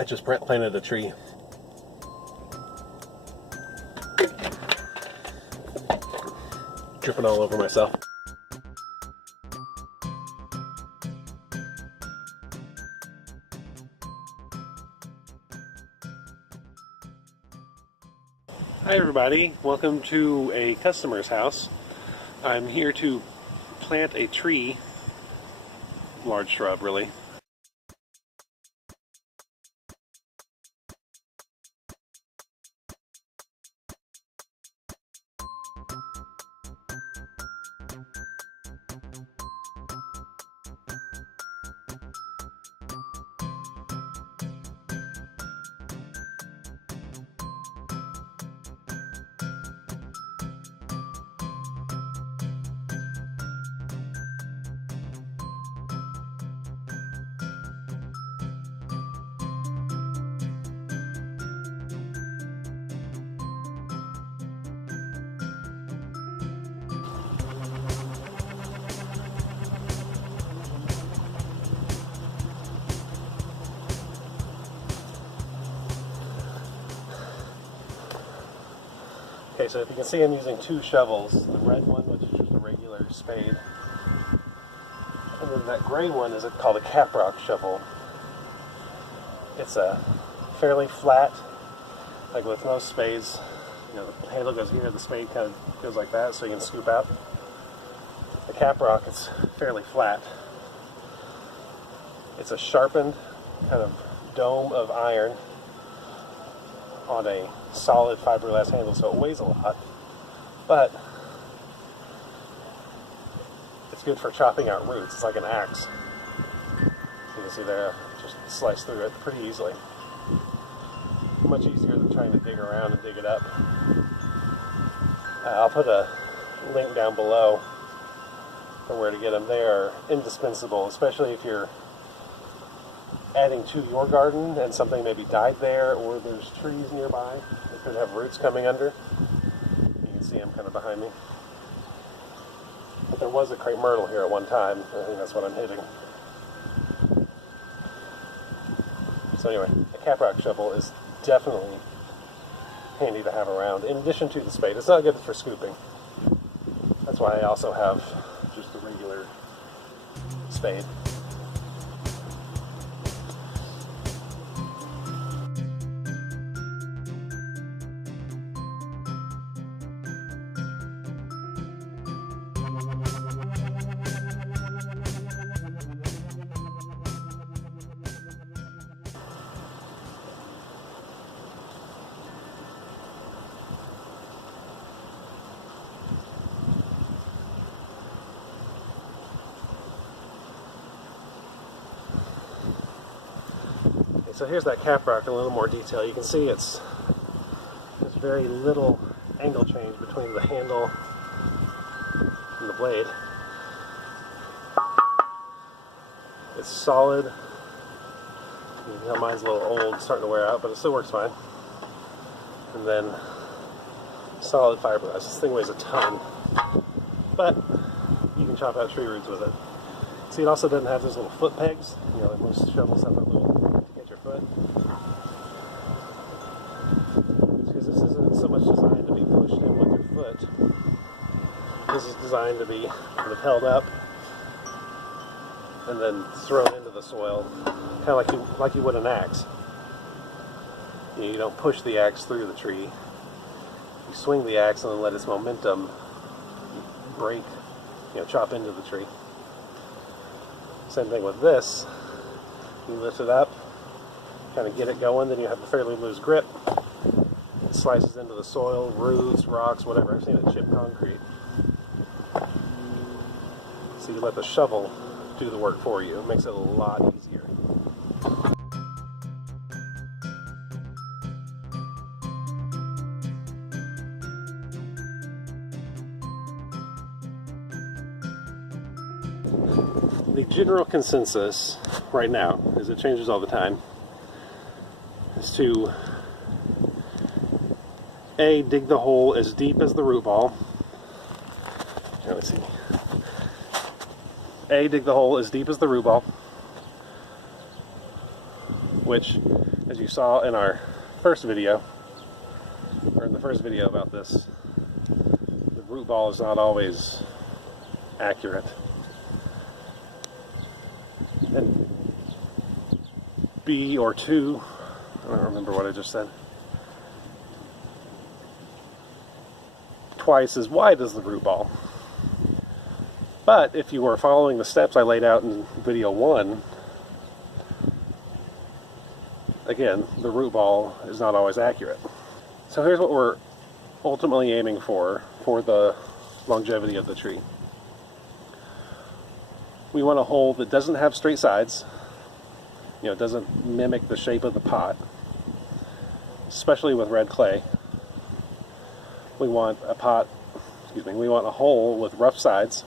I just planted a tree. Dripping all over myself. Hi everybody, welcome to a customer's house. I'm here to plant a tree, large shrub really. Okay, so if you can see, I'm using two shovels. The red one, which is just a regular spade, and then that gray one is called a caprock shovel. It's a fairly flat, like with most spades, you know, the handle goes here, the spade kind of goes like that, so you can scoop out. The caprock is fairly flat. It's a sharpened kind of dome of iron on a solid fiberglass handle, so it weighs a lot, but it's good for chopping out roots. It's like an axe. So you can see there, just slice through it pretty easily. Much easier than trying to dig around and dig it up. I'll put a link down below for where to get them. They are indispensable, especially if you're adding to your garden and something maybe died there, or there's trees nearby that could have roots coming under. You can see them kind of behind me. But there was a crepe myrtle here at one time. I think that's what I'm hitting. So anyway, a caprock shovel is definitely handy to have around, in addition to the spade. It's not good for scooping. That's why I also have just a regular spade. So here's that caprock in a little more detail. You can see there's very little angle change between the handle and the blade. It's solid. You know, mine's a little old, starting to wear out, but it still works fine. And then solid fiberglass. This thing weighs a ton, but you can chop out tree roots with it. See, it also doesn't have those little foot pegs. You know, like most shovels have that little foot. Because this isn't so much designed to be pushed in with your foot. This is designed to be kind of held up and then thrown into the soil, kind of like you would an axe. You don't push the axe through the tree. You swing the axe and then let its momentum break, chop into the tree. Same thing with this. You lift it up, kind of get it going, then you have a fairly loose grip. It slices into the soil, roots, rocks, whatever. I've seen it chip concrete. So you let the shovel do the work for you. It makes it a lot easier. The general consensus right now, as it changes all the time, is to A, dig the hole as deep as the root ball. Here, let's see. A, dig the hole as deep as the root ball, which As you saw in our first video, or in the first video about this, the root ball is not always accurate. And B or 2, I don't remember what I just said, twice as wide as the root ball. But if you were following the steps I laid out in video 1, again, the root ball is not always accurate. So here's what we're ultimately aiming for the longevity of the tree. We want a hole that doesn't have straight sides, it doesn't mimic the shape of the pot, especially with red clay. We want a hole with rough sides.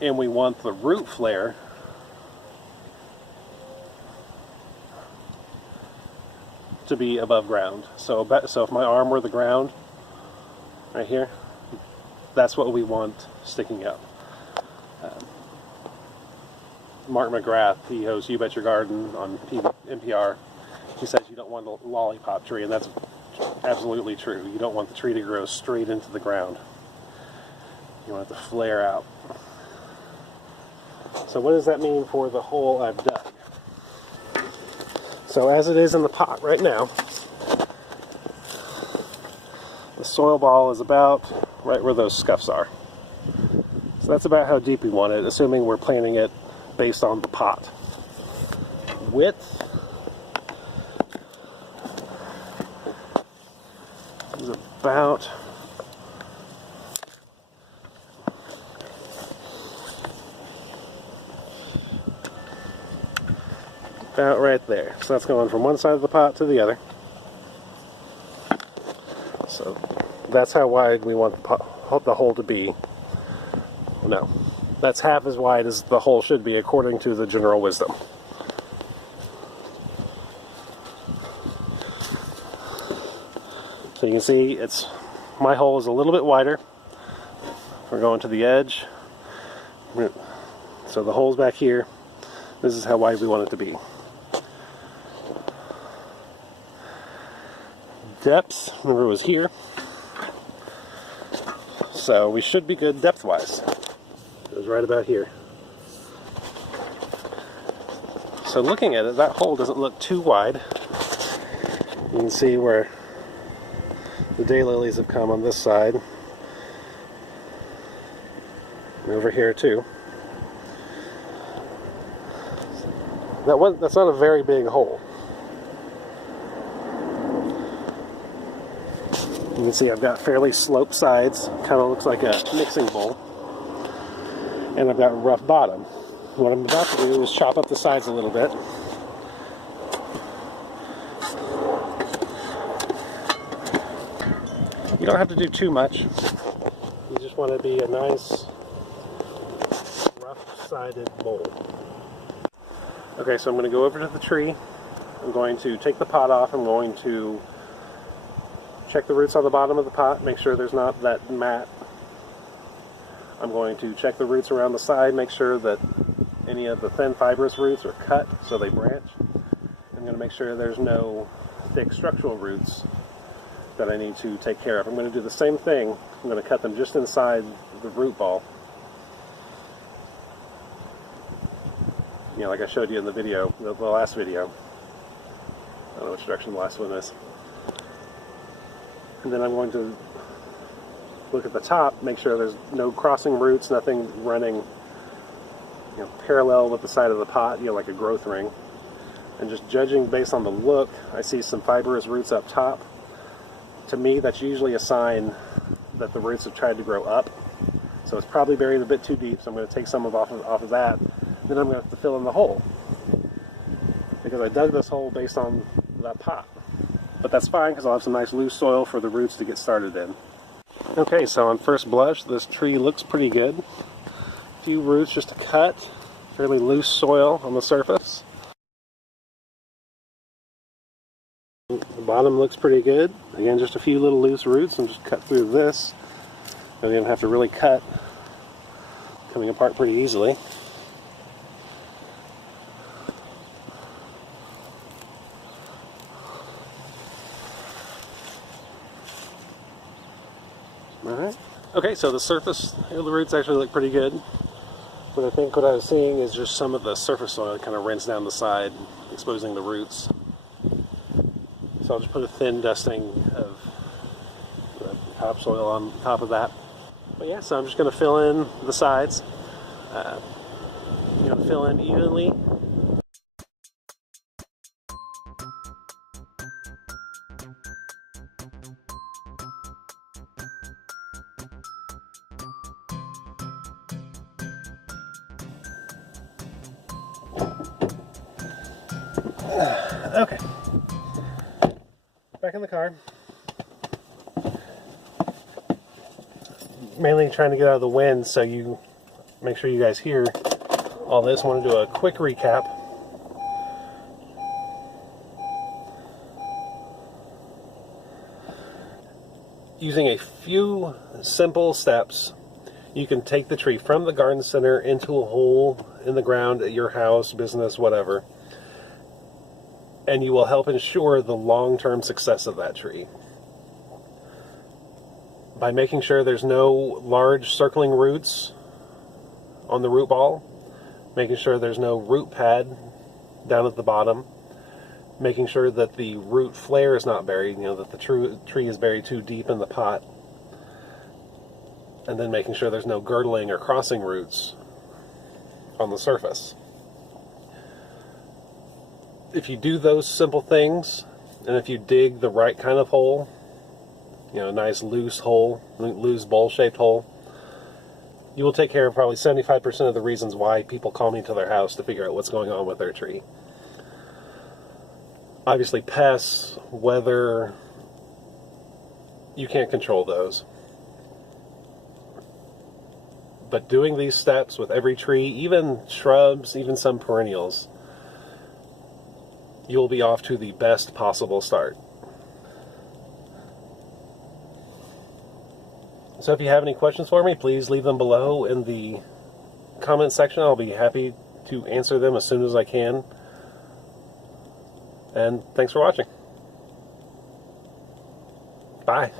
And we want the root flare to be above ground. So if my arm were the ground, right here, that's what we want sticking out. Mark McGrath, he hosts You Bet Your Garden on NPR. He says you don't want a lollipop tree, and that's absolutely true. You don't want the tree to grow straight into the ground. You want it to flare out. So what does that mean for the hole I've dug? So as it is in the pot right now, the soil ball is about right where those scuffs are. So that's about how deep we want it, assuming we're planting it based on the pot. Width is about right there. So that's going from one side of the pot to the other. So that's how wide we want the hole to be. No, that's half as wide as the hole should be according to the general wisdom. So you can see my hole is a little bit wider. We're going to the edge. So the hole's back here. This is how wide we want it to be. Depth, remember, was here. So we should be good depth-wise. It was right about here. So looking at it, that hole doesn't look too wide. You can see where the daylilies have come on this side. And over here too. That's not a very big hole. You can see I've got fairly sloped sides, kind of looks like a mixing bowl, and I've got a rough bottom. What I'm about to do is chop up the sides a little bit. You don't have to do too much. You just want to be a nice rough-sided bowl. Okay, so I'm going to go over to the tree. I'm going to take the pot off. I'm going to check the roots on the bottom of the pot, make sure there's not that mat. I'm going to check the roots around the side, make sure that any of the thin fibrous roots are cut so they branch. I'm going to make sure there's no thick structural roots that I need to take care of. I'm going to do the same thing. I'm going to cut them just inside the root ball. Like I showed you in the video, the last video. I don't know which direction the last one is. And then I'm going to look at the top, make sure there's no crossing roots, nothing running parallel with the side of the pot, like a growth ring. And just judging based on the look, I see some fibrous roots up top. To me, that's usually a sign that the roots have tried to grow up. So it's probably buried a bit too deep, so I'm going to take some off of that. Then I'm going to have to fill in the hole, because I dug this hole based on that pot. But that's fine, because I'll have some nice loose soil for the roots to get started in. Okay, so on first blush, this tree looks pretty good. A few roots just to cut, fairly loose soil on the surface. The bottom looks pretty good. Again, just a few little loose roots, and just cut through this. Don't even have to really cut, coming apart pretty easily. Alright. Okay, so the surface of the roots actually look pretty good. But I think what I was seeing is just some of the surface soil kind of rinse down the side, exposing the roots. So I'll just put a thin dusting of the topsoil on top of that. But yeah, so I'm just going to fill in the sides. I'm going to fill in evenly. Okay. Back in the car. Mainly trying to get out of the wind, so you make sure you guys hear all this. I want to do a quick recap. Using a few simple steps, you can take the tree from the garden center into a hole in the ground at your house, business, whatever, and you will help ensure the long-term success of that tree. By making sure there's no large circling roots on the root ball, making sure there's no root pad down at the bottom, making sure that the root flare is not buried, that the tree is buried too deep in the pot, and then making sure there's no girdling or crossing roots on the surface. If you do those simple things, and if you dig the right kind of hole, a nice loose hole, loose bowl-shaped hole, you will take care of probably 75% of the reasons why people call me to their house to figure out what's going on with their tree. Obviously, pests, weather, you can't control those. But doing these steps with every tree, even shrubs, even some perennials, you'll be off to the best possible start. So if you have any questions for me, please leave them below in the comment section. I'll be happy to answer them as soon as I can. And thanks for watching. Bye.